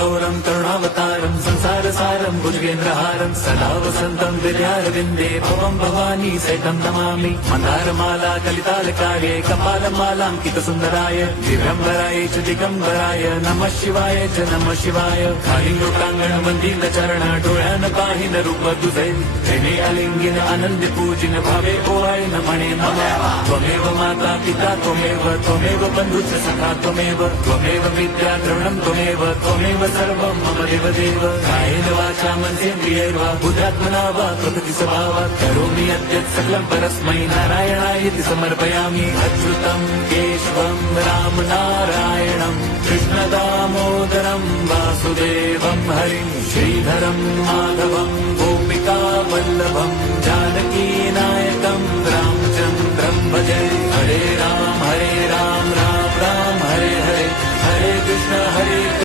गौरम करुणावतारम संसार सारम भुजगेन्द्रहारम सदा वसंतम विद्यारविंदे भवम भवानी सहितं नमामि मंदारमाला कलितालकार्ये कपालमालांकित सुंदराय दिव्यंबराय च दिगंबराय नमः शिवाय च नमः शिवाय खाली लोकांगण मंदिर चरण डोळ्यान पाहिन रूप तुझे तेने अलिंगिन आनंद पूजिन भावे ओवाय न म्हणे मम त्वमेव माता पिता त्वमेव बंधुच सखा त्वमेव विद्या द्रवणं त्वमेव सर्वं मम देवदेव कायेन वाचा मनसेन्द्रियैर्वा बुद्ध्यात्मना वा प्रकृति स्वभावात् करोमि यद्यत् सकलं परस्मै नारायणायति समर्पयामि अच्युतं केशवं राम नारायणं कृष्णदामोदरं वासुदेवं हरिं श्रीधरं माधवं गोपिका वल्लभम्